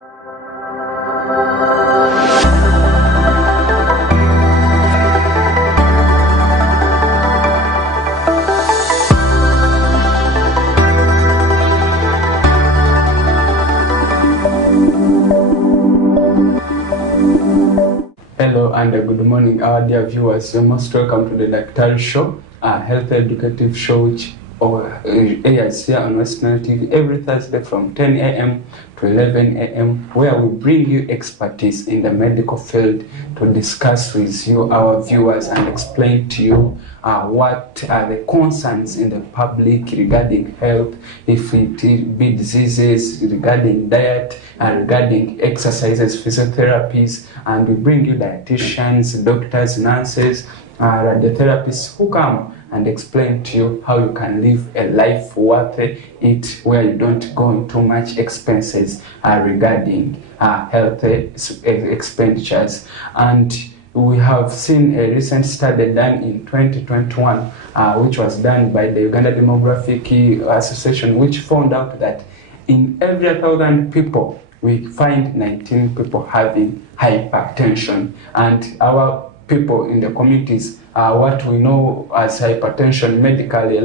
Hello and good morning, our dear viewers. You're most welcome to the DAKTARI show, a health educative show which airs here on Western TV every Thursday from 10 a.m. to 11 a.m. where we bring you expertise in the medical field to discuss with you, our viewers, and explain to you what are the concerns in the public regarding health, if it be diseases, regarding diet, and regarding exercises, physiotherapies, and we bring you dietitians, doctors, nurses, radiotherapists who come and explain to you how you can live a life worth it, where you don't go into too much expenses regarding health expenditures. And we have seen a recent study done in 2021, which was done by the Uganda Demographic Association, which found out that in every 1,000 people, we find 19 people having hypertension. And our people in the communities, what we know as hypertension medically,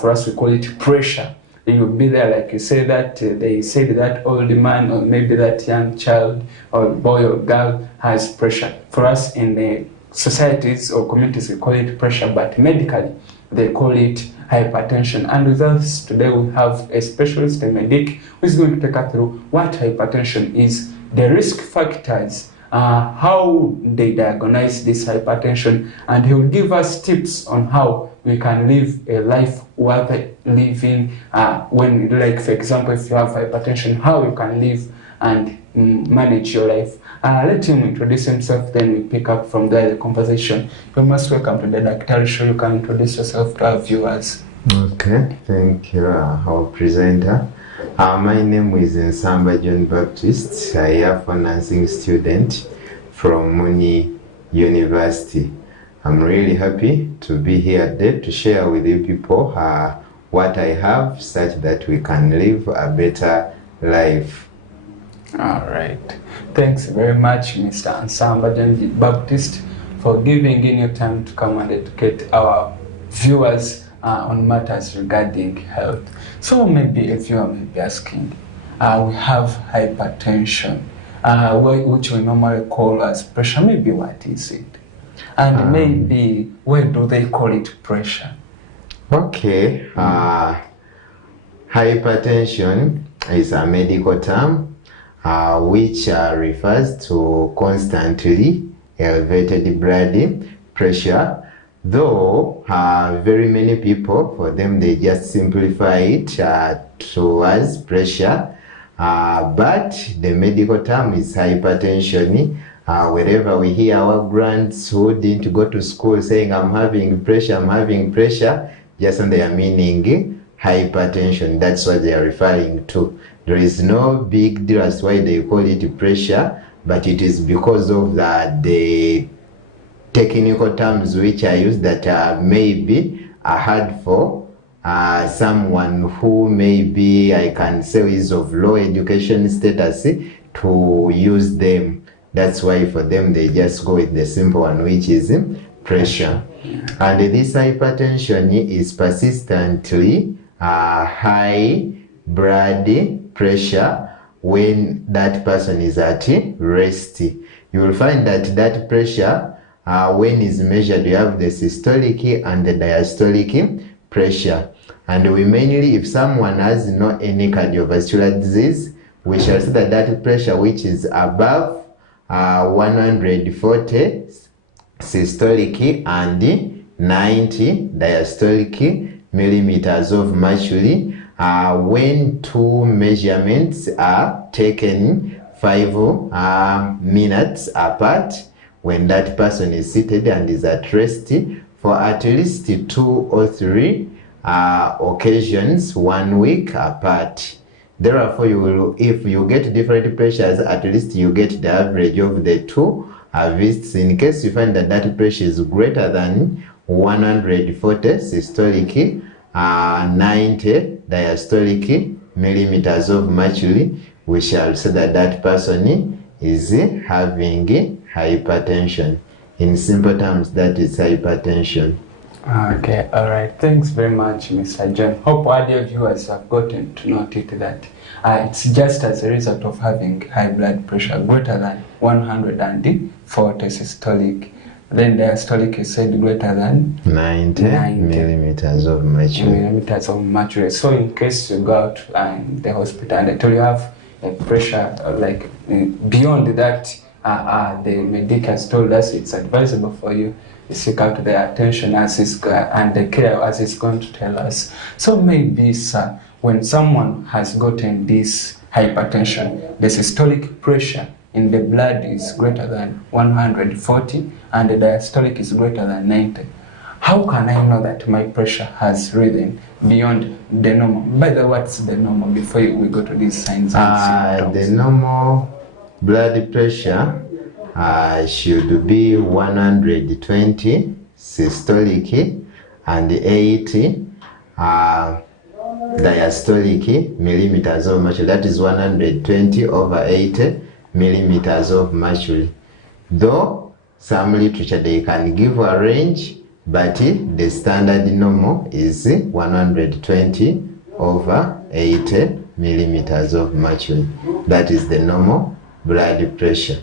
for us we call it pressure. You will be there, like you say that they said that old man or maybe that young child or boy or girl has pressure. For us in the societies or communities we call it pressure, but medically they call it hypertension. And with us today we have a specialist, a medic, who is going to take us through what hypertension is, the risk factors, how they diagnose this hypertension, and he will give us tips on how we can live a life worth living when, like for example, if you have hypertension, how you can live and manage your life. Let him introduce himself, then we pick up from there the conversation. You're most welcome to the DAKTARI show. You can introduce yourself to our viewers. Okay, thank you, our presenter. My name is Nsamba John Baptist. I am a nursing student from Muni University. I'm really happy to be here today to share with you people what I have, such that we can live a better life. All right. Thanks very much, Mr. Nsamba John Baptist, for giving in your time to come and educate our viewers on matters regarding health. So maybe a viewer may be asking, we have hypertension, which we normally call as pressure. Maybe what is it? And maybe where do they call it pressure? Okay, hypertension is a medical term which refers to constantly elevated blood pressure. Though very many people, for them they just simplify it towards pressure, but the medical term is hypertension. Wherever we hear our grands who didn't go to school saying I'm having pressure, just on their meaning hypertension, that's what they are referring to. There is no big deal as why they call it pressure, but it is because of the technical terms which are used that maybe are hard for someone who maybe, I can say, is of low education status to use them. That's why for them they just go with the simple one, which is pressure. And this hypertension is persistently high blood pressure when that person is at rest. You will find that pressure, when is measured, you have the systolic and the diastolic pressure. And we mainly, if someone has no any cardiovascular disease, we shall see that pressure which is above 140 systolic and 90 diastolic millimeters of mercury. When two measurements are taken 5 minutes apart, when that person is seated and is at rest for at least 2 or 3 occasions 1 week apart. Therefore, if you get different pressures, at least you get the average of the 2 visits. In case you find that pressure is greater than 140 systolic, 90 diastolic millimeters of mercury, we shall say that that person is having hypertension. In simple terms, that is hypertension. Okay, all right. Thanks very much, Mr. John. Hope all your viewers have gotten to note it that it's just as a result of having high blood pressure greater than 140 systolic. Then diastolic is said greater than 90 millimeters of mercury. Millimeters of mercury. So in case you go out the hospital and they tell you have a pressure like beyond that, the medic has told us it's advisable for you to seek out the attention as is and the care as is going to tell us. So maybe, sir, when someone has gotten this hypertension, the systolic pressure in the blood is greater than 140 and the diastolic is greater than 90. How can I know that my pressure has risen beyond the normal? By the way, what's the normal before we go to these signs and symptoms? The normal blood pressure should be 120 systolic and 80 diastolic millimeters of mercury. That is 120 over 80 millimeters of mercury. Though some literature they can give a range, but the standard normal is 120 over 80 millimeters of mercury. That is the normal blood pressure.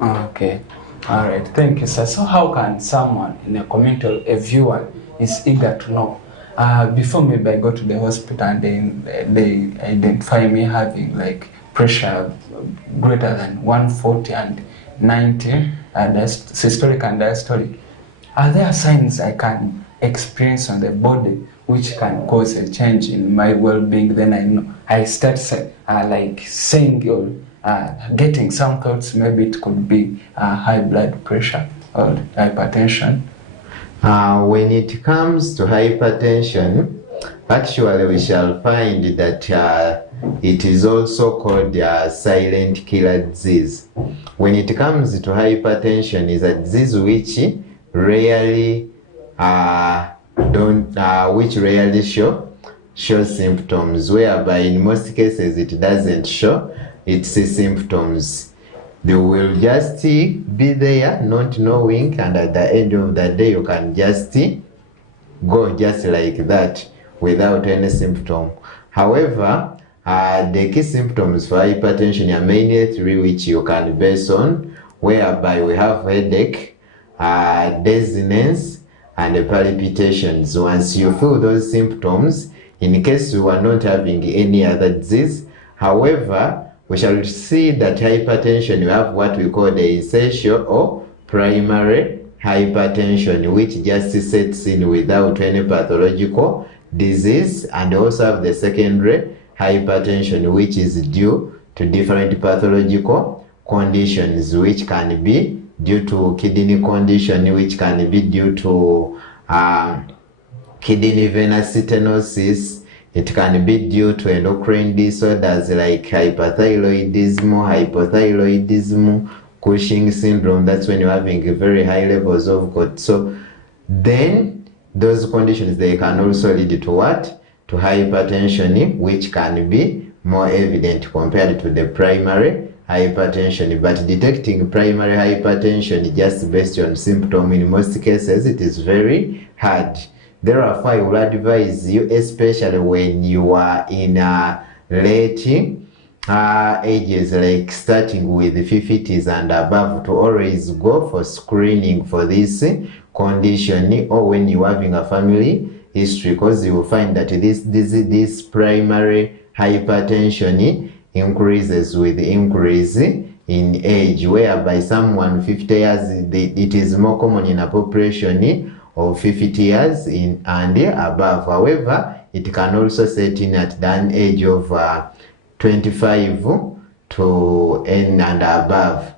Okay, all right. Thank you, sir. So how can someone in a community or a viewer is eager to know before maybe I go to the hospital and they identify me having like pressure greater than 140 and 90 systolic and diastolic, are there signs I can experience on the body which can cause a change in my well-being? Then I know I start like saying or getting some thoughts, maybe it could be high blood pressure or hypertension. When it comes to hypertension, actually we shall find that it is also called silent killer disease. When it comes to hypertension, is a disease which rarely show symptoms, whereby in most cases it doesn't show its symptoms. They will just be there not knowing, and at the end of the day you can just go just like that without any symptom. However, the key symptoms for hypertension are mainly three which you can base on, whereby we have headache, dizziness, and palpitations. Once you feel those symptoms, in case you are not having any other disease, however, we shall see that hypertension, you have what we call the socio or primary hypertension, which just sets in without any pathological disease, and also have the secondary hypertension, which is due to different pathological conditions, which can be due to kidney condition, which can be due to kidney venous stenosis. It can be due to endocrine disorders like hyperthyroidism, hypothyroidism, Cushing syndrome. That's when you're having very high levels of cortisol. Then those conditions, they can also lead to what? To hypertension, which can be more evident compared to the primary hypertension. But detecting primary hypertension just based on symptom, in most cases, it is very hard. Therefore, I will advise you, especially when you are in late ages, like starting with 50s and above, to always go for screening for this condition, or when you are having a family history, because you will find that this primary hypertension increases with increase in age, whereby someone 50 years, it is more common in a population of 50 years and above. However, it can also set in at the age of 25 to and above.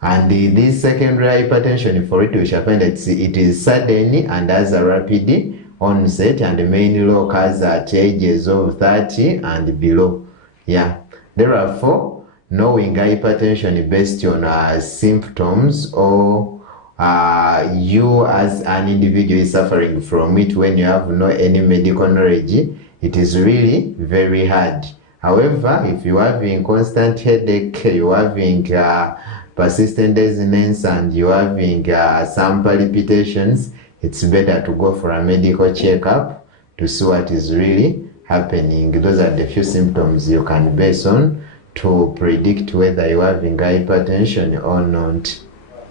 And this secondary hypertension, for it, we shall find that it is sudden and has a rapid onset, and mainly occurs at ages of 30 and below. Yeah. Therefore, knowing hypertension based on symptoms, or you as an individual is suffering from it when you have no any medical knowledge, it is really very hard. However, if you're having constant headache, you're having persistent dizziness, and you're having some palpitations, it's better to go for a medical checkup to see what is really happening. Those are the few symptoms you can base on to predict whether you're having hypertension or not.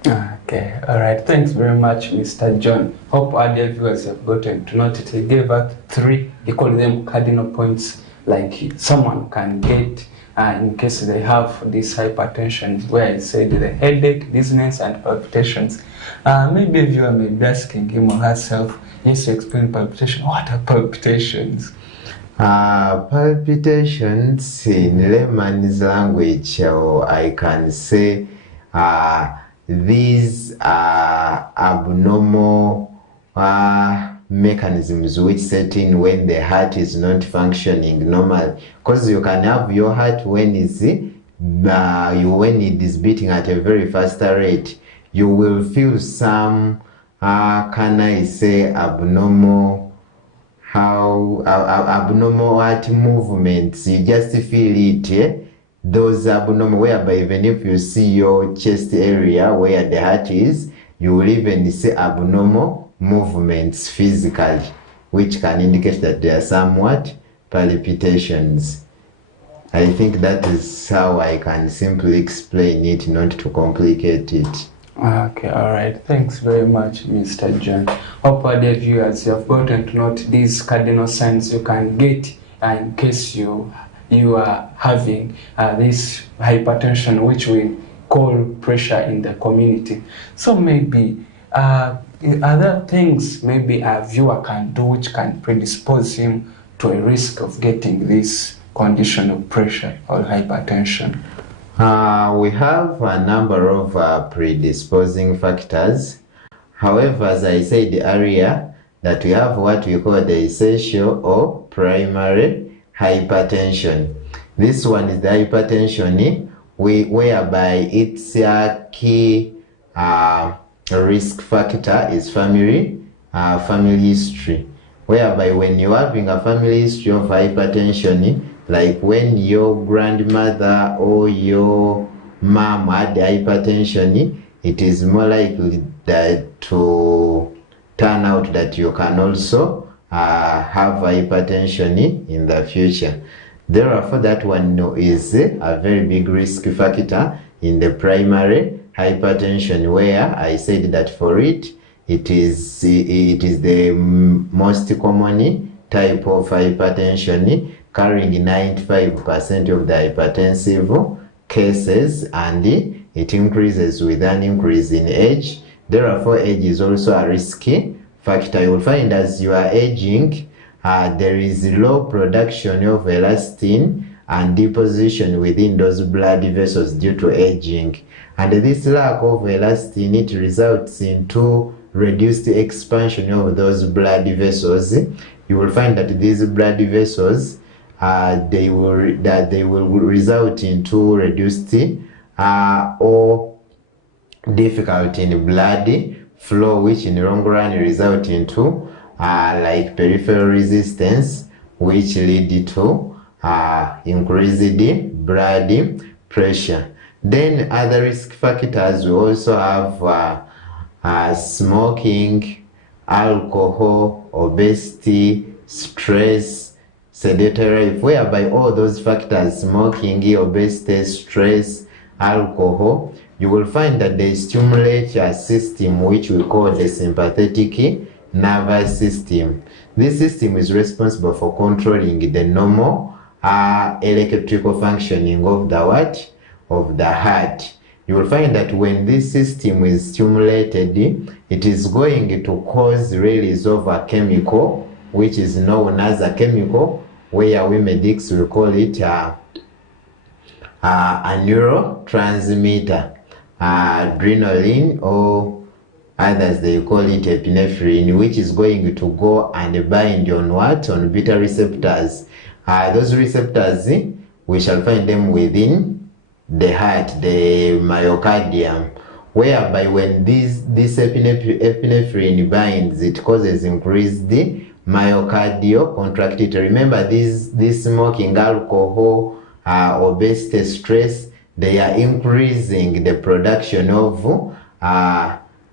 Okay, all right. Thanks very much, Mr. John. Hope our dear viewers have gotten to note it. He gave out 3, he called them cardinal points, like someone can get in case they have this hypertension, where I said the headache, dizziness, and palpitations. Maybe a viewer may be asking him or herself, yes, to explain palpitation. What are palpitations? Palpitations in layman's language, I can say these are abnormal mechanisms which set in when the heart is not functioning normally. Because you can have your heart when it is beating at a very fast rate, you will feel some can I say abnormal heart movements. You just feel it, yeah? Those abnormal, whereby even if you see your chest area where the heart is, you will even see abnormal movements physically, which can indicate that there are somewhat palpitations. I think that is how I can simply explain it, not to complicate it. Okay, all right. Thanks very much, Mr. John. Hope our dear viewers, you have gotten to note these cardinal signs you can get in case you are having this hypertension, which we call pressure in the community. So maybe other things maybe a viewer can do which can predispose him to a risk of getting this condition of pressure or hypertension. We have a number of predisposing factors. However, as I said earlier, that we have what we call the socio or primary hypertension. This one is the hypertension whereby its key risk factor is family history, whereby when you're having a family history of hypertension, like when your grandmother or your mom had hypertension, it is more likely that to turn out that you can also have hypertension in the future. Therefore, that one is a very big risk factor in the primary hypertension, where I said that for it is the most common type of hypertension, carrying 95% of the hypertensive cases, and it increases with an increase in age. Therefore, age is also a risky factor. You will find as you are aging, there is low production of elastin and deposition within those blood vessels due to aging. And this lack of elastin, it results into reduced expansion of those blood vessels. You will find that these blood vessels, they will result into reduced or difficulty in blood flow, which in the long run result into like peripheral resistance, which lead to increased blood pressure. Then other risk factors, we also have smoking, alcohol, obesity, stress, sedentary life, whereby all those factors, smoking, obesity, stress, alcohol, you will find that they stimulate a system which we call the sympathetic nervous system. This system is responsible for controlling the normal electrical functioning of the what? Of the heart. You will find that when this system is stimulated, it is going to cause release of a chemical which is known as a chemical, where we medics will call it a neurotransmitter, adrenaline, or others they call it epinephrine, which is going to go and bind on what? On beta receptors. Those receptors, we shall find them within the heart, the myocardium, whereby when this epinephrine binds, it causes increased myocardial contractility. Remember, this smoking, alcohol, obesity, stress, they are increasing the production of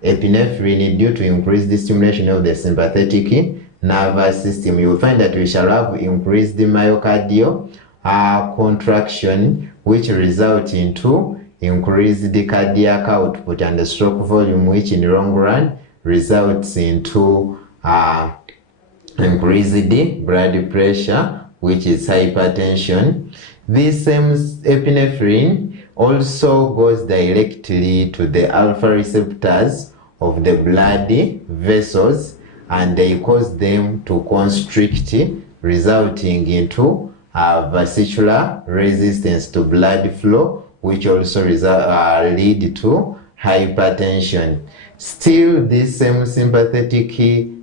epinephrine due to increased stimulation of the sympathetic nervous system. You will find that we shall have increased myocardial contraction, which result into increased cardiac output and the stroke volume, which in the long run results into increased blood pressure, which is hypertension. This same epinephrine also goes directly to the alpha receptors of the blood vessels, and they cause them to constrict, resulting into vascular resistance to blood flow, which also lead to hypertension. Still, this same sympathetic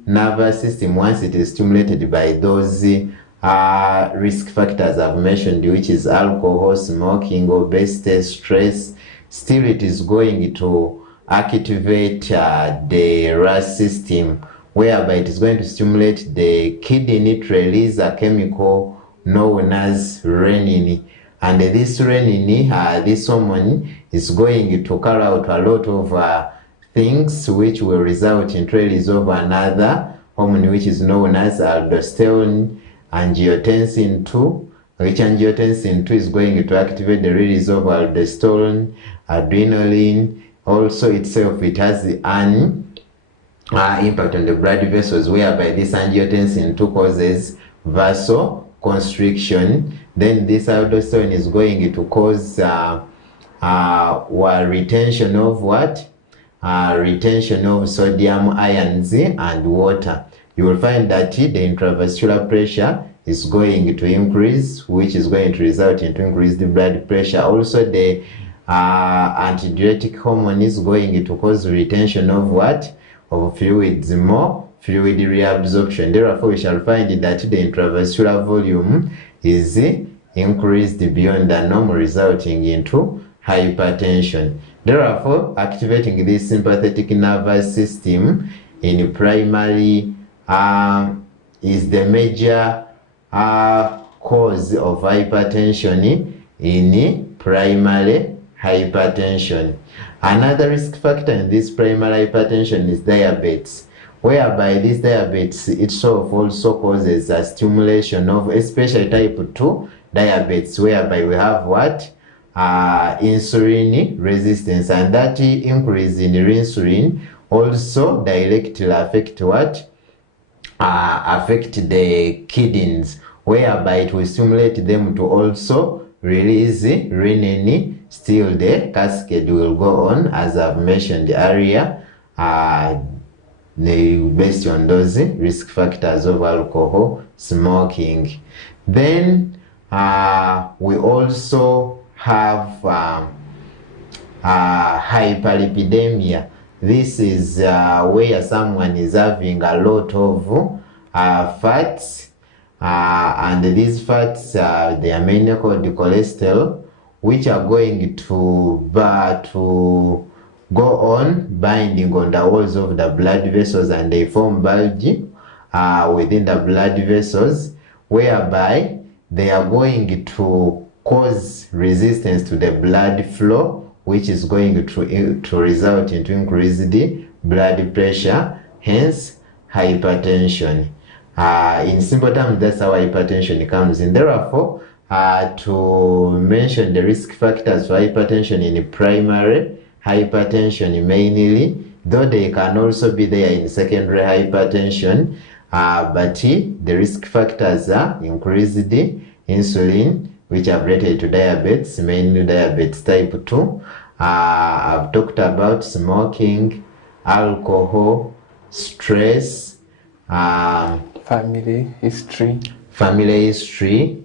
nervous system, once it is stimulated by those risk factors I've mentioned, which is alcohol, smoking, obesity, stress, still it is going to activate the RAS system, whereby it is going to stimulate the kidney to release a chemical known as renin. And this renin, this hormone, is going to carry out a lot of things which will result in release of another hormone which is known as aldosterone, angiotensin 2, which angiotensin 2 is going to activate the release of aldosterone, adrenaline. Also itself, it has an impact on the blood vessels, whereby this angiotensin 2 causes vasoconstriction. Then this aldosterone is going to cause retention of what? Retention of sodium ions and water. You will find that the intravascular pressure is going to increase, which is going to result into increased blood pressure. Also, the antidiuretic hormone is going to cause retention of what? Of fluids, more fluid reabsorption. Therefore, we shall find that the intravascular volume is increased beyond the normal, resulting into hypertension. Therefore, activating this sympathetic nervous system in primary is the major cause of hypertension in primary hypertension. Another risk factor in this primary hypertension is diabetes, whereby this diabetes itself also causes a stimulation of especially type 2 diabetes, whereby we have what? Insulin resistance, and that increase in insulin also directly affect what? Affect the kidneys, whereby it will stimulate them to also release renin. Still, the cascade will go on, as I've mentioned earlier, based on those risk factors of alcohol, smoking. Then we also have hyperlipidemia. This is where someone is having a lot of fats, and these fats, they are mainly called cholesterol, which are going to go on binding on the walls of the blood vessels, and they form bulge within the blood vessels, whereby they are going to cause resistance to the blood flow, which is going to result into increased blood pressure, hence hypertension. In simple terms, that's how hypertension comes in. Therefore, to mention the risk factors for hypertension in primary hypertension mainly, though they can also be there in secondary hypertension, but the risk factors are increased insulin, which are related to diabetes, mainly diabetes type 2. I've talked about smoking, alcohol, stress, family history,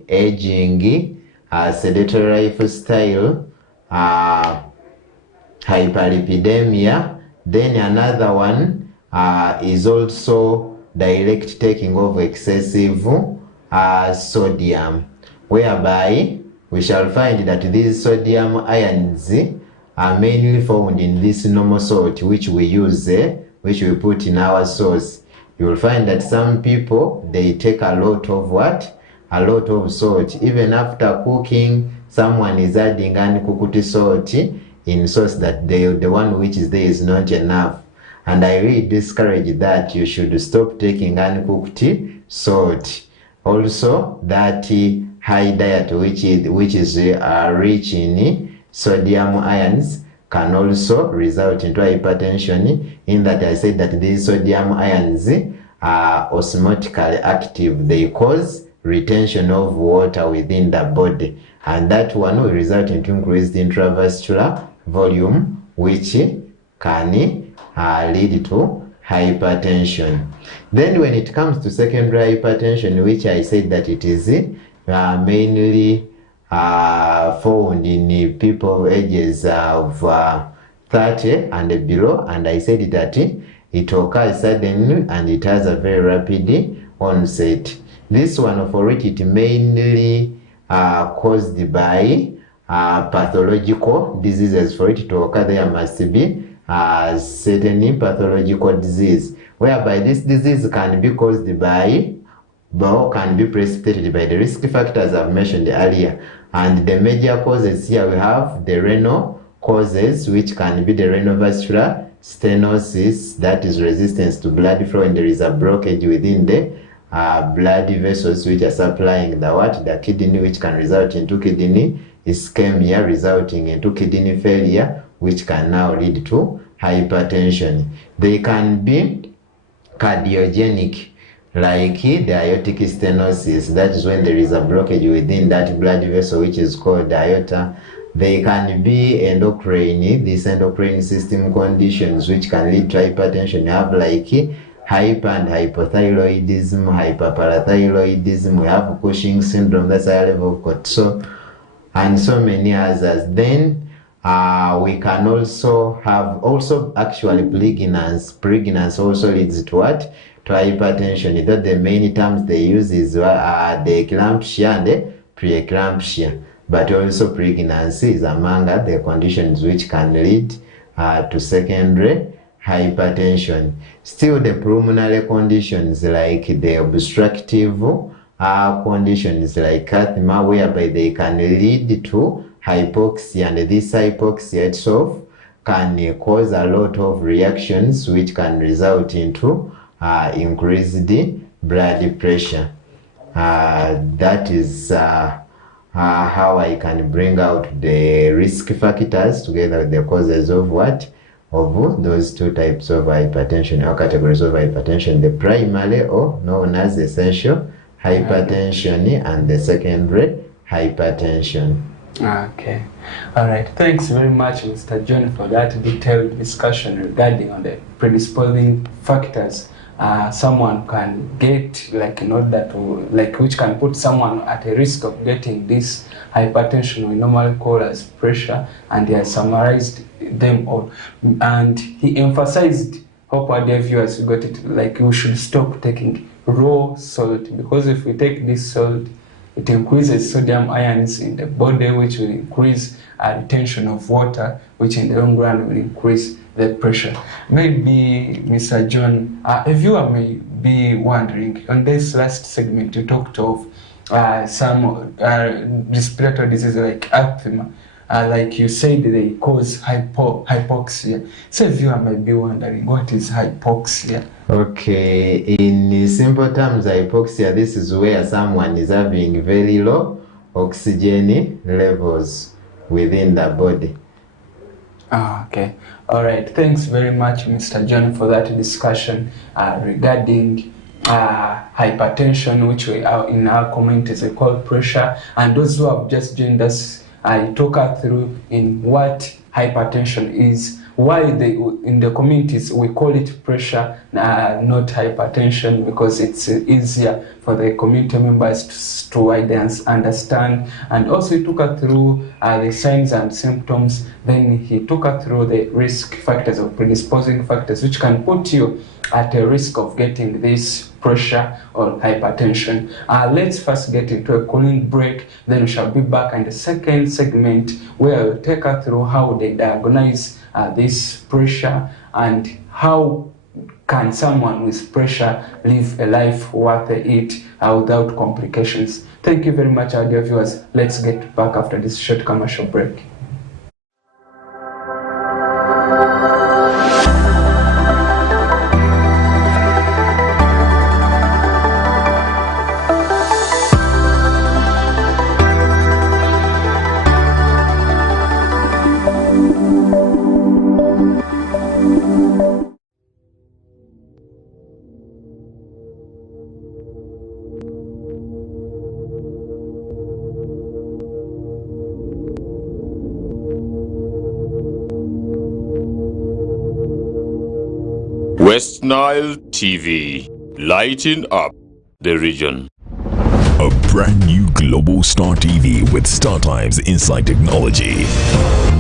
aging, sedentary lifestyle, hyperlipidemia. Then another one is also direct taking of excessive sodium, whereby we shall find that these sodium ions are mainly found in this normal salt which we use, which we put in our sauce. You will find that some people, they take a lot of what? A lot of salt. Even after cooking, someone is adding kukuti salt in sauce that the one which is there is not enough. And I really discourage that. You should stop taking uncooked salt. Also, that high diet which is rich in sodium ions can also result into hypertension, in that I said that these sodium ions are osmotically active. They cause retention of water within the body, and that one will result into increased intravascular volume, which can lead to hypertension. Then when it comes to secondary hypertension, which I said that it is mainly found in people of ages of 30 and below, and I said that it occurs suddenly and it has a very rapid onset. This one, for it mainly caused by pathological diseases. For it to occur, there must be certain pathological disease, whereby this disease can be caused by or can be precipitated by the risk factors I've mentioned earlier. And the major causes here, we have the renal causes, which can be the renovascular stenosis, that is resistance to blood flow, and there is a blockage within the blood vessels which are supplying the kidney, which can result into kidney ischemia, resulting into kidney failure, which can now lead to hypertension. They can be cardiogenic, like the aortic stenosis, that is when there is a blockage within that blood vessel which is called the aorta. They can be endocrine, these endocrine system conditions which can lead to hypertension. You have like hyper and hypothyroidism, hyperparathyroidism, we have Cushing syndrome, that's a level of cortisol, and so many others. Then we can also have actually pregnancy also leads to what? To hypertension. Though the main terms they use is the eclampsia and the preeclampsia, but also pregnancy is among the conditions which can lead to secondary hypertension. Still, the pulmonary conditions like the obstructive conditions like asthma, whereby they can lead to hypoxia, and this hypoxia itself can cause a lot of reactions which can result into increased blood pressure. That is how I can bring out the risk factors together with the causes of what? Of those two types of hypertension or categories of hypertension, the primary or known as essential hypertension and the secondary hypertension. Okay. All right. Thanks very much, Mr. John, for that detailed discussion regarding on the predisposing factors someone can get, like in order to, like, which can put someone at a risk of getting this hypertension we normally call as pressure, and he has summarized them all. And he emphasized, hope our dear viewers got it, like we should stop taking raw salt, because if we take this salt, it increases sodium ions in the body, which will increase retention of water, which in the long run will increase the pressure. Maybe, Mr. John, a viewer may be wondering, on this last segment you talked of some respiratory diseases like asthma, like you said they cause hypoxia. So a viewer might be wondering, what is hypoxia? Okay, in simple terms, hypoxia, this is where someone is having very low oxygen levels within the body. Okay. All right. Thanks very much, Mr. John, for that discussion regarding hypertension, which we are in our communities we call pressure. And those who have just joined us, I talk us through in what hypertension is, why in the communities we call it pressure, not hypertension, because it's easier for the community members to understand. And also he took us through the signs and symptoms. Then he took us through the risk factors or predisposing factors which can put you at a risk of getting this pressure or hypertension. Let's first get into a cooling break, then we shall be back in the second segment where I will take us through how they diagnose this pressure and how can someone with pressure live a life worth it without complications? Thank you very much, our dear viewers. Let's get back after this short commercial break. West Nile TV, lighting up the region. A brand new Global Star TV with StarTimes Inside Technology.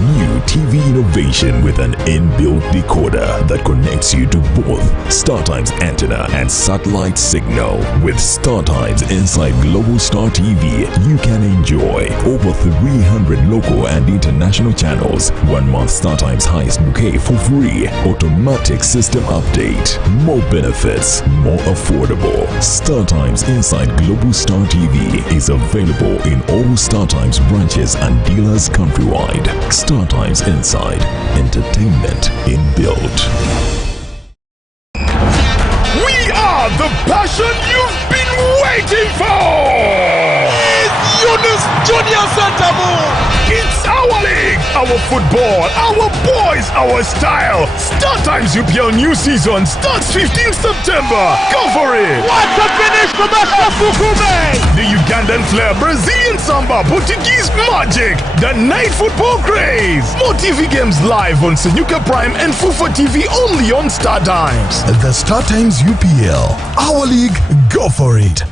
New TV innovation with an inbuilt decoder that connects you to both StarTimes antenna and satellite signal. With StarTimes Inside Global Star TV, you can enjoy over 300 local and international channels, 1 month StarTimes highest bouquet for free, automatic system update, more benefits, more affordable. StarTimes Inside Global Star TV is available in all StarTimes branches and dealers countrywide. StarTimes Inside, entertainment inbuilt. We are the passion you've been waiting for! It's Yunus Junior Santamu! It's our league, our football, our boys, our style. StarTimes UPL new season starts 15th September. Go for it! What a finish for Mr. Fukume! The Ugandan flair, Brazilian samba, Portuguese magic, the night football craze. More TV games live on Senyuka Prime and Fufa TV only on StarTimes. The StarTimes UPL, our league, go for it.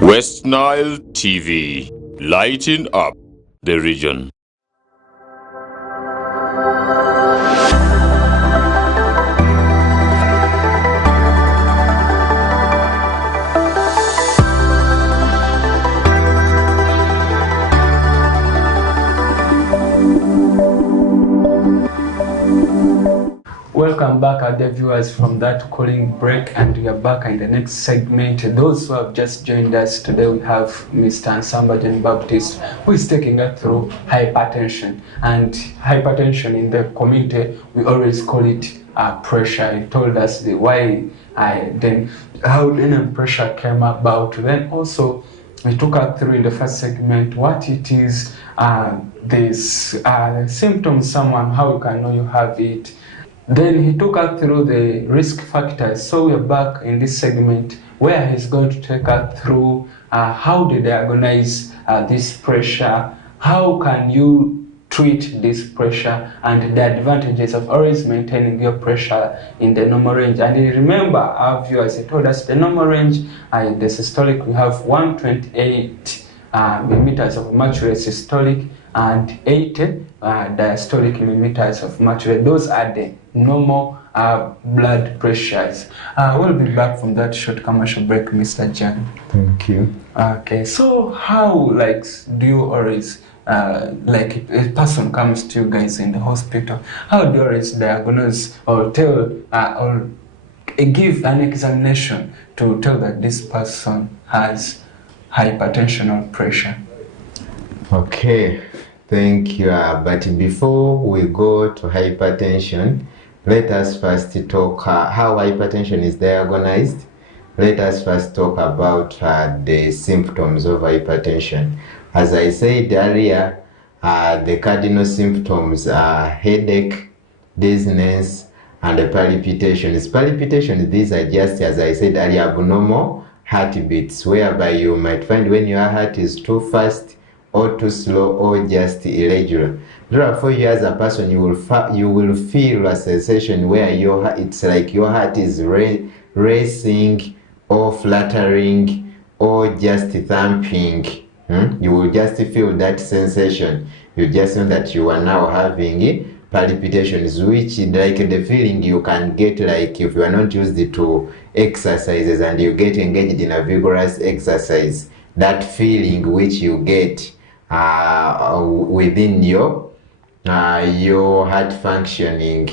West Nile TV, lighting up the region. Welcome back, our dear viewers, from that cooling break, and we are back in the next segment. Those who have just joined us today, we have Mr. Ansamba John Baptist, who is taking us through hypertension. And hypertension in the community, we always call it pressure. He told us the why, then how then pressure came about. Then also we took us through in the first segment what it is, this symptoms, someone, how you can know you have it. Then he took us through the risk factors. So we're back in this segment where he's going to take us through how to diagnose this pressure, how can you treat this pressure, and the advantages of always maintaining your pressure in the normal range. And remember, our viewers, he told us the normal range, the systolic, we have 128 millimeters of mercury systolic and 80 diastolic millimeters of mercury. Those are the normal blood pressures. We'll be back from that short commercial break, Mr. Jan. Thank you. Okay, so how do you always a person comes to you guys in the hospital, how do you always diagnose or tell or give an examination to tell that this person has hypertension or pressure? Okay, thank you. But before we go to hypertension, let us first talk how hypertension is diagnosed, let us first talk about the symptoms of hypertension. As I said earlier, the cardinal symptoms are headache, dizziness, and the palpitations. Palpitations, these are just, as I said earlier, abnormal heartbeats, whereby you might find when your heart is too fast or too slow or just irregular. Therefore, you as a person, you will feel a sensation where it's like your heart is racing or fluttering or just thumping. You will just feel that sensation. You just know that you are now having palpitations, which like the feeling you can get like if you are not used to exercises and you get engaged in a vigorous exercise, that feeling which you get within your heart functioning,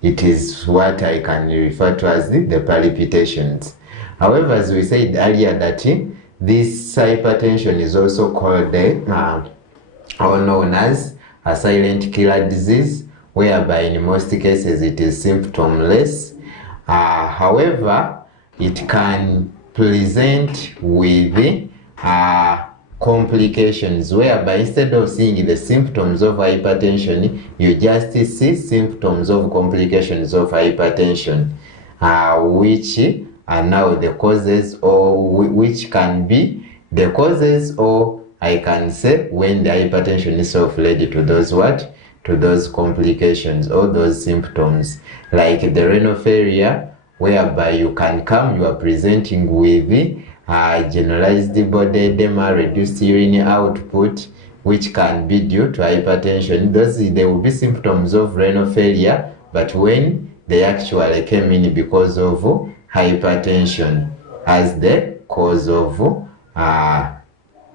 it is what I can refer to as the palpitations. However, as we said earlier, that this hypertension is also called or known as a silent killer disease, whereby in most cases it is symptomless. However, it can present with complications, whereby instead of seeing the symptoms of hypertension, you just see symptoms of complications of hypertension, which are now the causes, or which can be the causes, or I can say when the hypertension itself led to those to those complications or those symptoms, like the renal failure, whereby you are presenting with generalized body edema, reduced urine output, which can be due to hypertension. There will be symptoms of renal failure, but when they actually came in because of hypertension as the cause of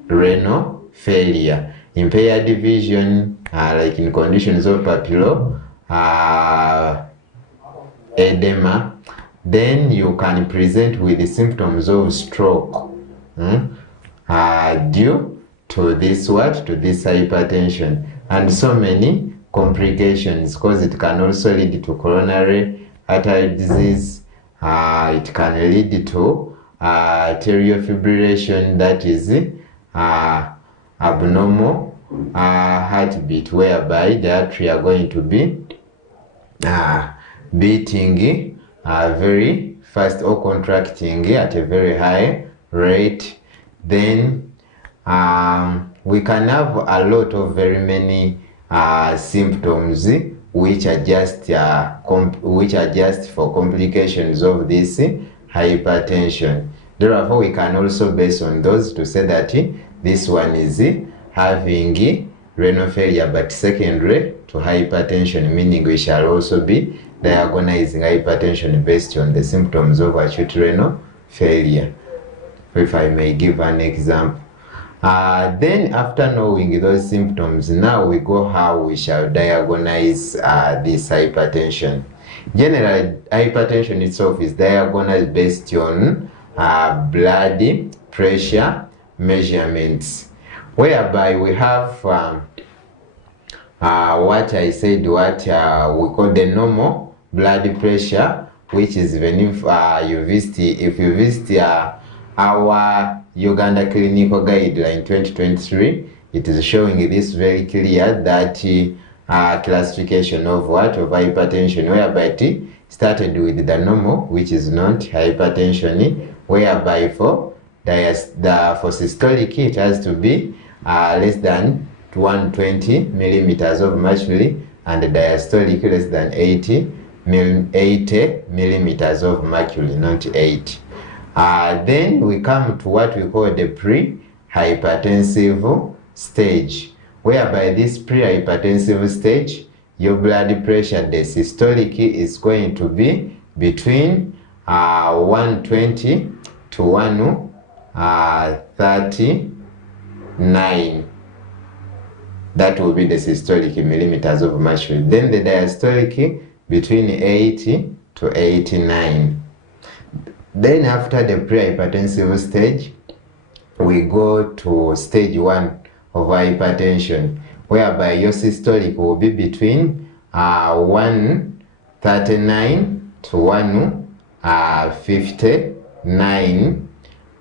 renal failure. Impaired vision, like in conditions of papilloma edema, then you can present with the symptoms of stroke due to this hypertension, and so many complications, because it can also lead to coronary artery disease. It can lead to atrial fibrillation, that is abnormal heartbeat, whereby the artery are going to be beating very fast or contracting at a very high rate. Then we can have a lot of very many symptoms which are just for complications of this hypertension. Therefore, we can also base on those to say that this one is having renal failure but secondary to hypertension, meaning we shall also be diagnosing hypertension based on the symptoms of acute renal failure. If I may give an example. Then after knowing those symptoms, now we go how we shall diagnose this hypertension. Generally, hypertension itself is diagnosed based on blood pressure measurements, whereby we have what I said, what we call the normal blood pressure, which is even if you visit our Uganda Clinical Guideline 2023, it is showing this very clear, that classification of hypertension, whereby it started with the normal, which is not hypertension, whereby for systolic it has to be less than 120 millimeters of mercury, and the diastolic less than 80 millimeters of mercury, not 8. Then we come to what we call the pre-hypertensive stage, whereby this pre-hypertensive stage, your blood pressure, the systolic, is going to be between 120 to 139. That will be the systolic millimeters of mercury. Then the diastolic between 80 to 89. Then after the pre-hypertensive stage, we go to stage 1 of hypertension, whereby your systolic will be between 139 to 159. 9,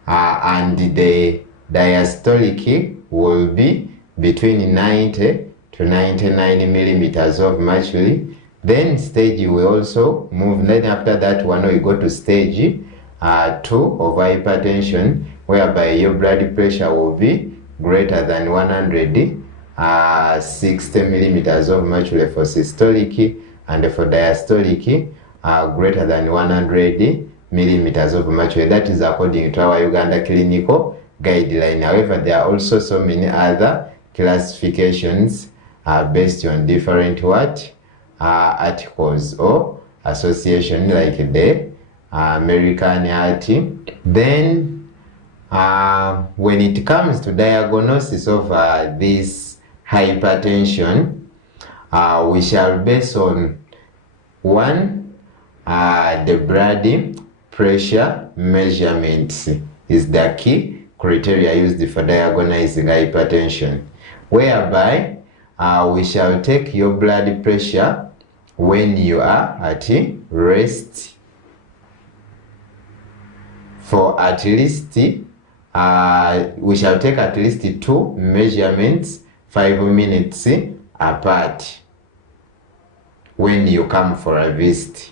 and the diastolic will be between 90 to 99 millimeters of mercury. Then stage you will also move. Then after that one you go to stage 2 of hypertension, whereby your blood pressure will be greater than 160 millimeters of mercury for systolic, and for diastolic greater than 100 millimeters of mercury. That is according to our Uganda clinical guideline. However, there are also so many other classifications based on different articles or association, like the American Heart. Then when it comes to diagnosis of this hypertension, we shall base on 1, the blood pressure measurements is the key criteria used for diagnosing hypertension, whereby we shall take your blood pressure when you are at rest for at least we shall take at least 2 measurements 5 minutes apart when you come for a visit.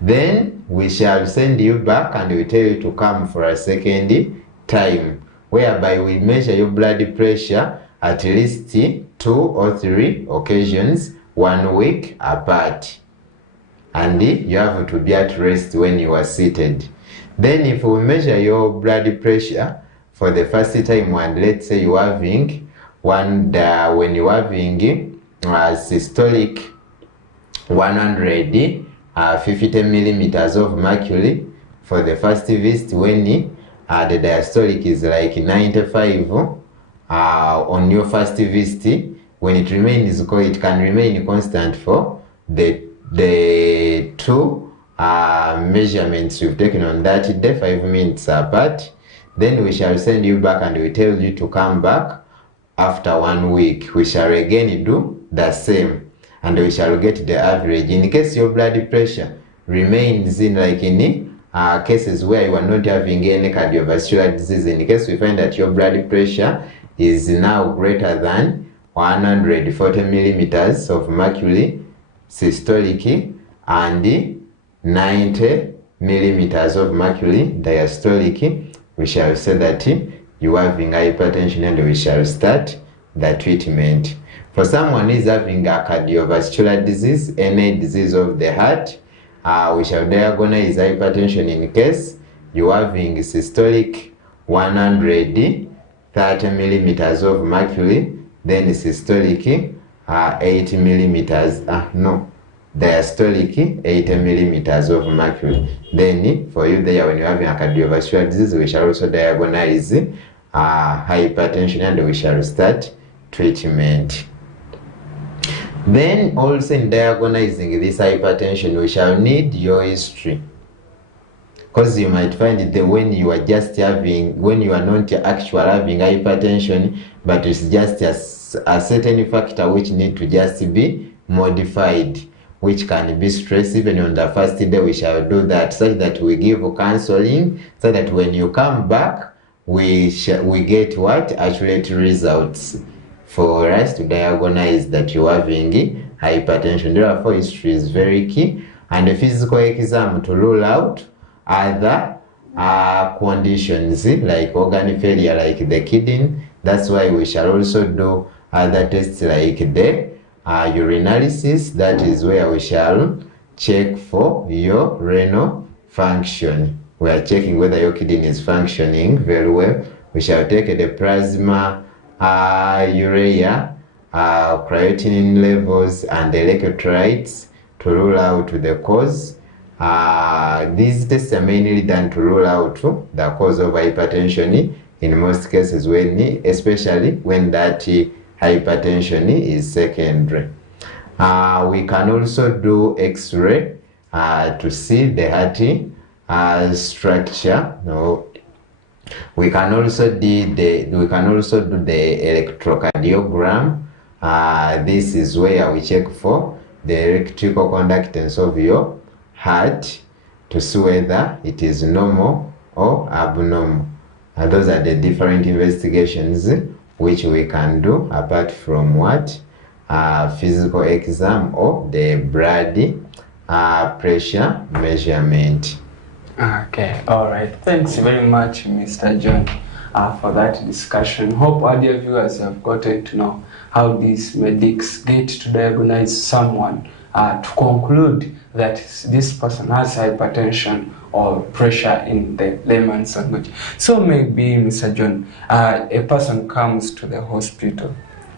Then we shall send you back and we tell you to come for a second time, whereby we measure your blood pressure at least 2 or 3 occasions 1 week apart, and you have to be at rest when you are seated. Then if we measure your blood pressure for the first time, and let's say you are having when you are having systolic 150 millimeters of mercury for the first visit, when the diastolic is like 95 on your first visit, when it remains, it can remain constant for the 2 measurements you've taken on that day, 5 minutes apart. Then we shall send you back and we tell you to come back after 1 week. We shall again do the same, and we shall get the average. In case your blood pressure remains in cases where you are not having any cardiovascular disease, in case we find that your blood pressure is now greater than 140 millimeters of mercury systolic and 90 millimeters of mercury diastolic, we shall say that you are having hypertension, and we shall start the treatment. For someone who is having a cardiovascular disease, any disease of the heart, we shall diagnose hypertension in case you are having systolic 130 millimeters of mercury, then systolic 80 millimeters, diastolic 80 millimeters of mercury. Then for you there, when you're having a cardiovascular disease, we shall also diagnose hypertension, and we shall start treatment. Then also in diagnosing this hypertension, we shall need your history, because you might find that when you are not actually having hypertension, but it's just a certain factor which need to just be modified, which can be stress. Even on the first day we shall do that, such that we give counseling, so that when you come back we get accurate results for us to diagnose that you are having hypertension. Therefore, history is very key, and a physical exam to rule out other conditions like organ failure, like the kidney. That's why we shall also do other tests like the urinalysis. That is where we shall check for your renal function. We are checking whether your kidney is functioning very well. We shall take the plasma, urea, creatinine levels, and electrolytes to rule out the cause. These tests are mainly done to rule out the cause of hypertension in most cases, especially when that hypertension is secondary. We can also do X-ray to see the heart structure. We can also do the electrocardiogram. This is where we check for the electrical conductance of your heart to see whether it is normal or abnormal. And those are the different investigations which we can do apart from what? Physical exam or the blood pressure measurement. Okay, all right. Thanks very much, Mr. John, for that discussion. Hope our dear viewers have gotten to know how these medics get to diagnose someone to conclude that this person has hypertension or pressure in the layman's language. So maybe, Mr. John, a person comes to the hospital.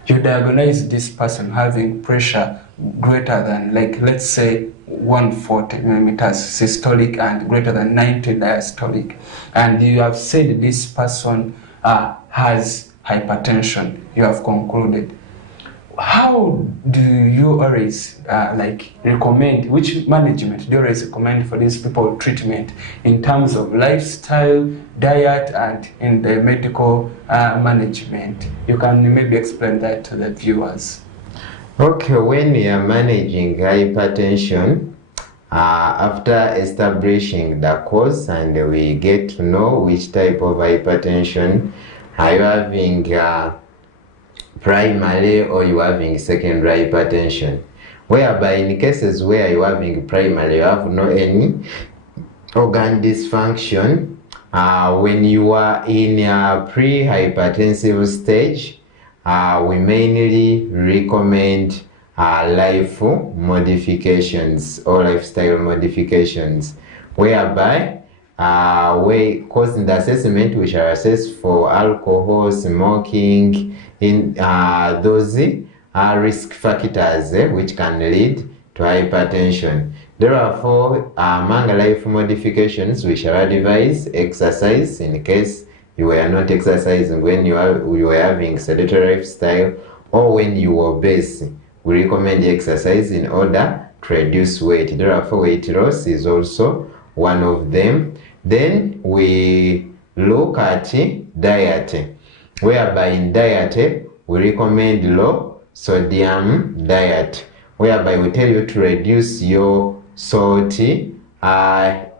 You diagnose this person having pressure greater than, like, let's say 140 millimeters systolic and greater than 90 diastolic, and you have said this person has hypertension. You have concluded. How do you always recommend, which management do you always recommend for these people treatment in terms of lifestyle, diet, and in the medical management? You can maybe explain that to the viewers. Okay, when we are managing hypertension, after establishing the cause and we get to know which type of hypertension, are you having primary or you having secondary hypertension, whereby in cases where you having primary, you have no any organ dysfunction. When you are in a pre-hypertensive stage, we mainly recommend life modifications or lifestyle modifications, whereby cause in the assessment we shall assess for alcohol, smoking, in those risk factors which can lead to hypertension. Therefore, among life modifications, we shall advise exercise in case you were not exercising when you were having sedentary lifestyle, or when you were obese. We recommend exercise in order to reduce weight. Therefore, weight loss is also one of them. Then we look at diet, whereby in diet we recommend low sodium diet, whereby we tell you to reduce your salt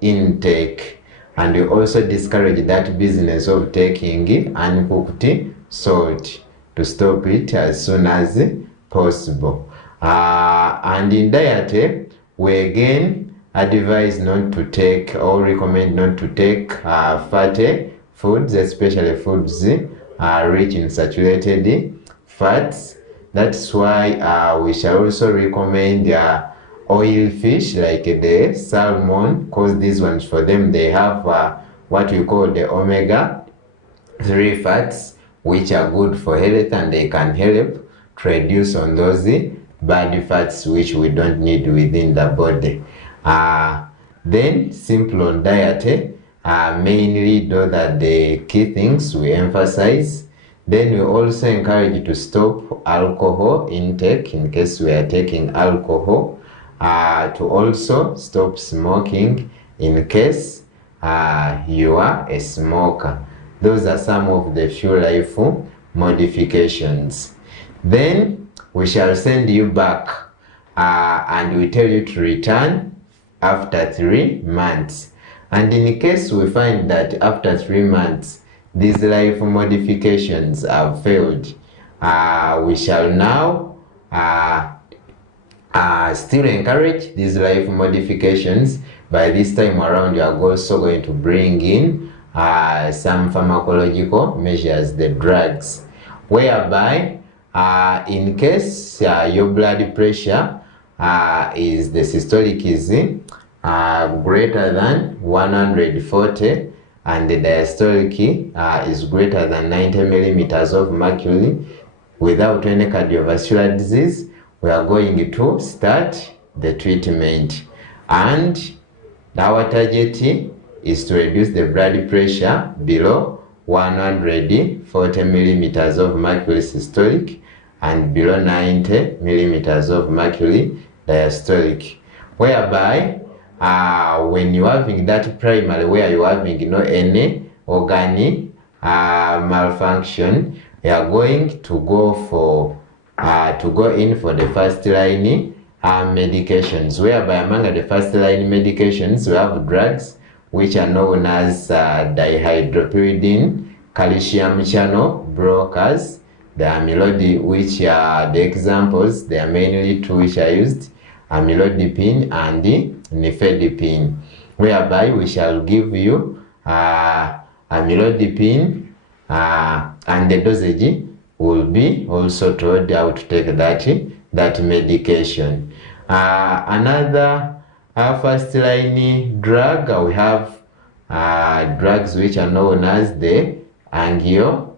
intake, and we also discourage that business of taking uncooked salt, to stop it as soon as possible. And in diet, we again advise not to take or recommend not to take fatty foods, especially foods rich in saturated fats. That's why we shall also recommend oil fish like the salmon, because these ones, for them, they have what we call the omega-3 fats, which are good for health, and they can help to reduce on those bad fats which we don't need within the body. Then simple on diet, mainly those are the key things we emphasize. Then we also encourage you to stop alcohol intake in case we are taking alcohol, to also stop smoking in case you are a smoker. Those are some of the few life modifications. Then we shall send you back and we tell you to return after 3 months. And in case we find that after 3 months these life modifications have failed, we shall now still encourage these life modifications. By this time around, you are also going to bring in some pharmacological measures, the drugs, whereby in case your blood pressure is the systolic is greater than 140 and the diastolic is greater than 90 millimeters of mercury without any cardiovascular disease, we are going to start the treatment. And our target is to reduce the blood pressure below 140 millimeters of mercury systolic and below 90 millimeters of mercury diastolic, whereby when you are having that primary, where you are having any organ malfunction, you are going to go in for the first line medications, whereby among the first line medications we have drugs which are known as dihydropyridine calcium channel blockers, the amyloid, which are the examples. There are mainly two which are used, amlodipine and nifedipine, whereby we shall give you amlodipine and the dosage will be also told how to take that medication. Another first line drug, we have drugs which are known as the angiotensin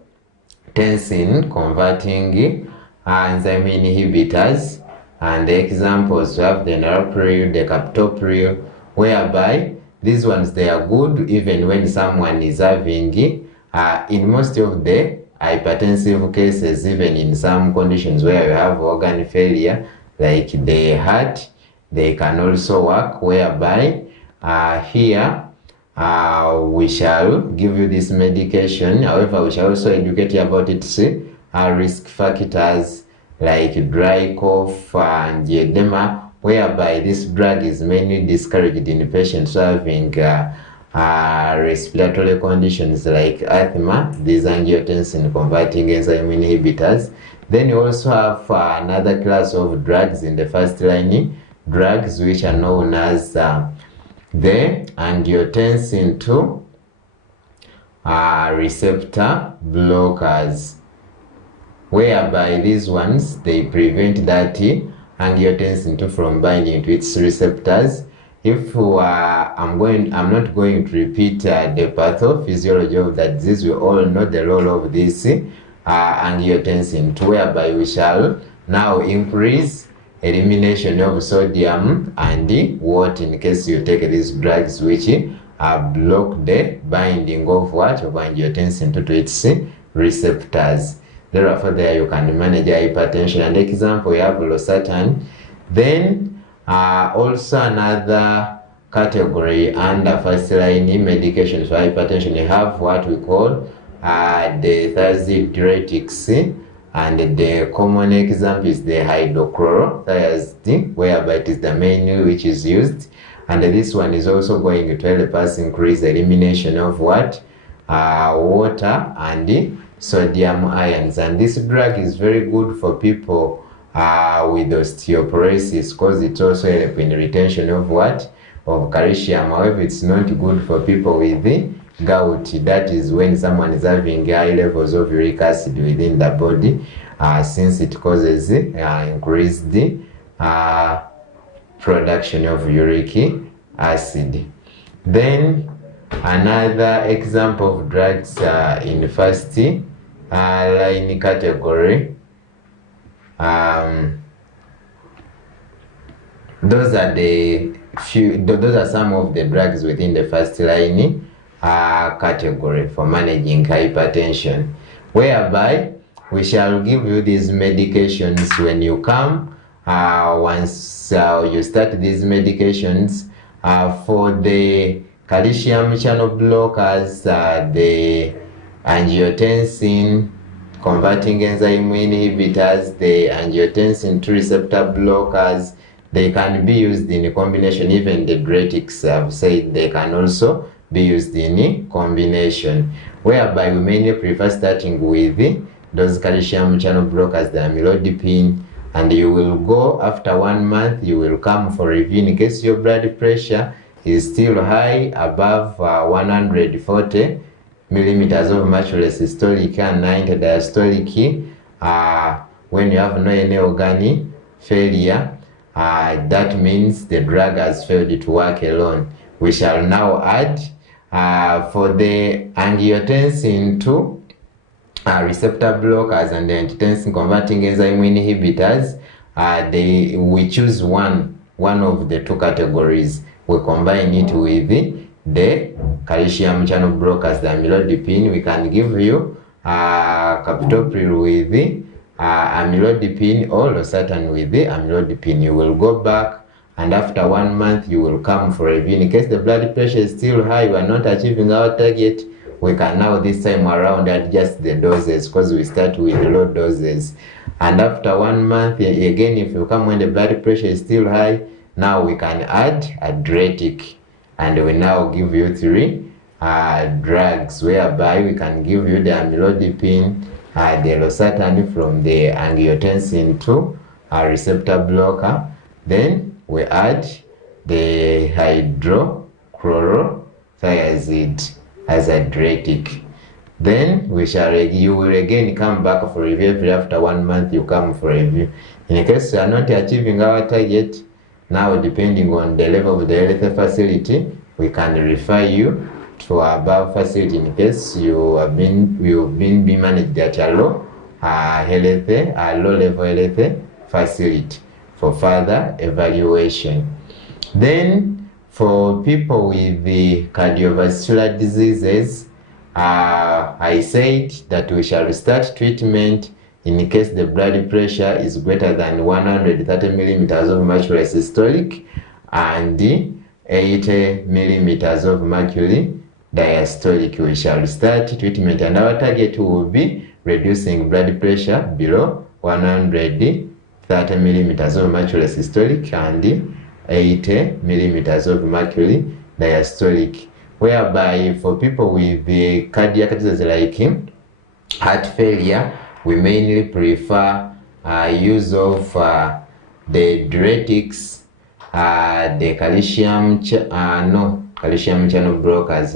converting enzyme inhibitors, and the examples we have the niraparib, the captopril, whereby these ones, they are good even when someone is having in most of the hypertensive cases, even in some conditions where you have organ failure like the heart, they can also work, whereby here we shall give you this medication. However, we shall also educate you about its risk factors like dry cough and edema, whereby this drug is mainly discouraged in patients having respiratory conditions like asthma, these angiotensin converting enzyme inhibitors. Then you also have another class of drugs in the first line, drugs which are known as the angiotensin 2 receptor blockers, whereby these ones, they prevent that angiotensin 2 from binding to its receptors. If I'm not going to repeat the pathophysiology of that disease, we all know the role of this angiotensin 2, whereby we shall now increase elimination of sodium and water in case you take these drugs which block the binding of angiotensin 2 to its receptors. Therefore, there you can manage hypertension. And example, you have losartan. Then also another category under first line medications for hypertension, you have what we call the thiazide diuretics, and the common example is the hydrochlorothiazide, whereby it is the main which is used, and this one is also going to help us increase the elimination of water and sodium ions. And this drug is very good for people with osteoporosis, because it also helps in retention of of calcium. However, it's not good for people with the gout. That is when someone is having high levels of uric acid within the body, since it causes increased production of uric acid. Then another example of drugs in the first line category, those are some of the drugs within the first line category for managing hypertension, whereby we shall give you these medications when you come. Once you start these medications, for the calcium channel blockers, the angiotensin converting enzyme inhibitors, the angiotensin 2 receptor blockers, they can be used in a combination. Even the diuretics, I've said, they can also be used in a combination, whereby we mainly prefer starting with those calcium channel blockers, the amlodipine, and you will go after 1 month, you will come for review in case your blood pressure is still high above 140 millimeters of mercury systolic and 90 diastolic. When you have no any organ failure, that means the drug has failed to work alone. We shall now add for the angiotensin 2 receptor blockers and the angiotensin converting enzyme inhibitors. We choose one of the two categories. We combine it with the calcium channel blockers, the amlodipine. We can give you captopril with amlodipine or losartan with the amlodipine. You will go back, and after 1 month you will come for review. In case the blood pressure is still high, we are not achieving our target, we can now this time around adjust the doses, because we start with low doses. And after 1 month again, if you come when the blood pressure is still high, now we can add a diuretic and we now give you 3 drugs, whereby we can give you the amlodipine, the losartan from the angiotensin 2 receptor blocker. Then we add the hydrochlorothiazide as a diuretic. Then you will again come back for review. After 1 month you come for review. In case you are not achieving our target, now depending on the level of the health facility, we can refer you to above facility in case you've been managed at a low level health facility for further evaluation. Then for people with the cardiovascular diseases, I said that we shall start treatment in case the blood pressure is greater than 130 millimeters of mercury systolic and 80 millimeters of mercury diastolic. We shall start treatment, and our target will be reducing blood pressure below 130 millimeters of mercury systolic and 80 millimeters of mercury diastolic. Whereby for people with the cardiac disease like heart failure, we mainly prefer use of the diuretics, the calcium channel blockers.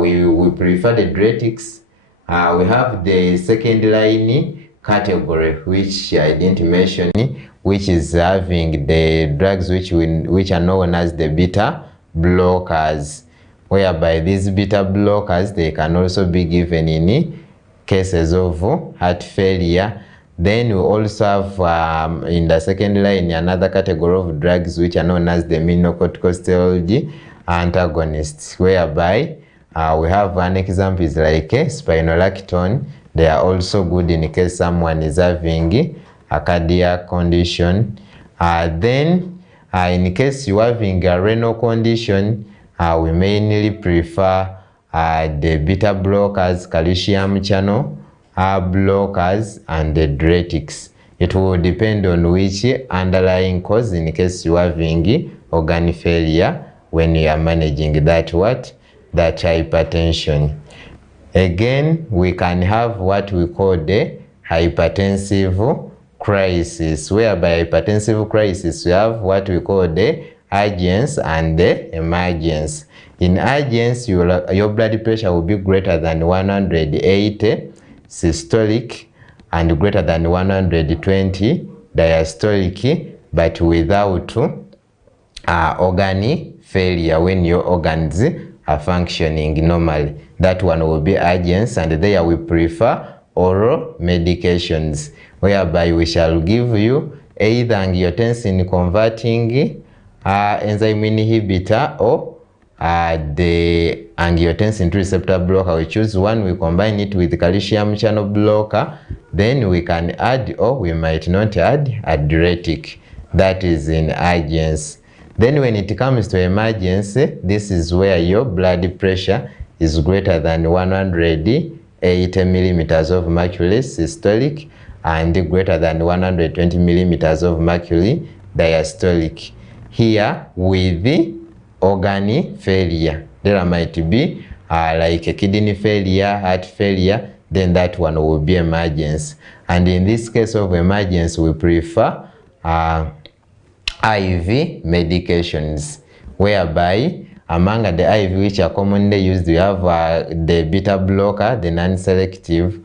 We prefer the diuretics. We have the second line category, which I didn't mention, which is having the drugs which are known as the beta blockers, whereby these beta blockers, they can also be given in cases of heart failure. Then we also have in the second line another category of drugs which are known as the mineralocorticosteroid antagonists, whereby we have an example is like spironolactone. They are also good in case someone is having a cardiac condition. Then in case you are having a renal condition, we mainly prefer the beta blockers, calcium channel blockers, and the diuretics. It will depend on which underlying cause in case you are having organ failure when you are managing that hypertension. Again, we can have what we call the hypertensive crisis, whereby hypertensive crisis we have what we call the urgence and the emergence. In urgence, your blood pressure will be greater than 180 systolic and greater than 120 diastolic, but without organ failure when your organs are functioning normally. That one will be urgence, and there we prefer oral medications, whereby we shall give you either angiotensin converting enzyme inhibitor or the angiotensin receptor blocker. We choose one, we combine it with calcium channel blocker, then we can add, or we might not add, a diuretic. That is in urgence. Then when it comes to emergency, this is where your blood pressure is greater than 180 millimeters of mercury systolic and greater than 120 millimeters of mercury diastolic. Here with the organ failure, there might be like a kidney failure, heart failure, then that one will be emergency. And in this case of emergency, we prefer IV medications, whereby among the IV which are commonly used, we have the beta blocker, the non-selective,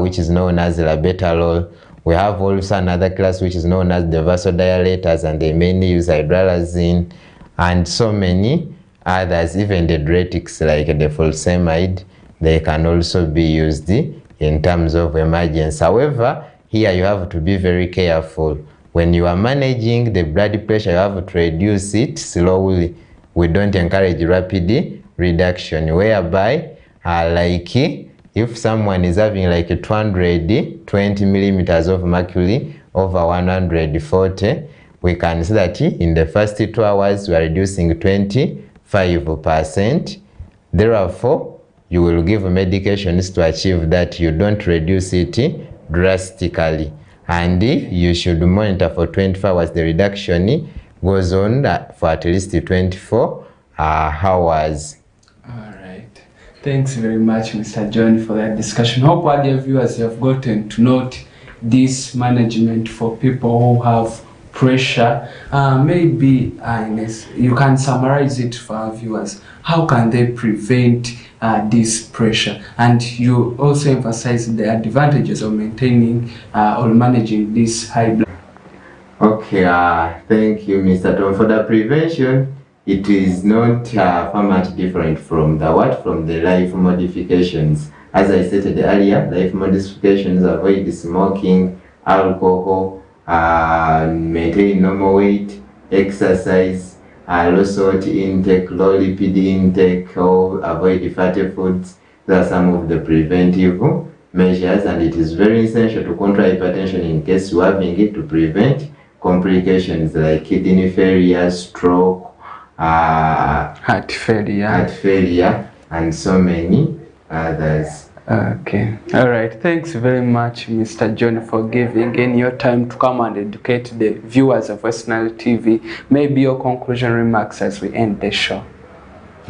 which is known as labetalol. We have also another class which is known as the vasodilators, and they mainly use hydralazine, and so many others. Even the diuretics like the furosemide, they can also be used in terms of emergency. However, here you have to be very careful. When you are managing the blood pressure, you have to reduce it slowly. We don't encourage rapid reduction, whereby like if someone is having like 220 millimeters of mercury over 140, we can see that in the first 2 hours we are reducing 25%. Therefore, you will give medications to achieve that. You don't reduce it drastically, and you should monitor for 24 hours. The reduction goes on for at least 24 hours. Alright. Thanks very much, Mr. John, for that discussion. Hope our dear viewers have gotten to note this management for people who have pressure. Maybe Ines, you can summarize it for our viewers. How can they prevent this pressure? And you also emphasize the advantages of maintaining or managing this high blood. Okay, thank you, Mr. Tom. For the prevention, it is not far much different from the life modifications. As I stated earlier, life modifications avoid smoking, alcohol, maintain normal weight, exercise, low salt intake, low lipid intake, or avoid fatty foods. Those are some of the preventive measures, and it is very essential to control hypertension in case you are having it, to prevent complications like kidney failure, stroke, Heart failure, and so many others. Okay. All right. Thanks very much, Mr. John, for giving in your time to come and educate the viewers of Western TV. Maybe your conclusion remarks as we end the show.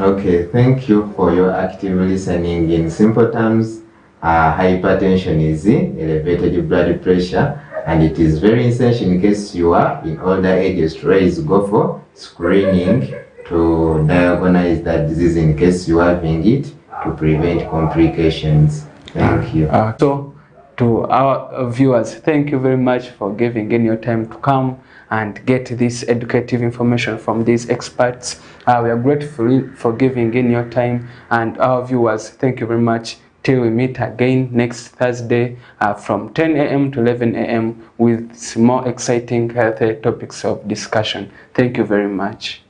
Okay. Thank you for your active listening. In simple terms, hypertension is elevated blood pressure, and it is very essential in case you are in older ages to always go for screening to diagnose that disease in case you are having it, to prevent complications. Thank you. So, to our viewers, thank you very much for giving in your time to come and get this educative information from these experts. We are grateful for giving in your time, and our viewers, thank you very much. Till we meet again next Thursday from 10 a.m. to 11 a.m. with more exciting healthy topics of discussion. Thank you very much.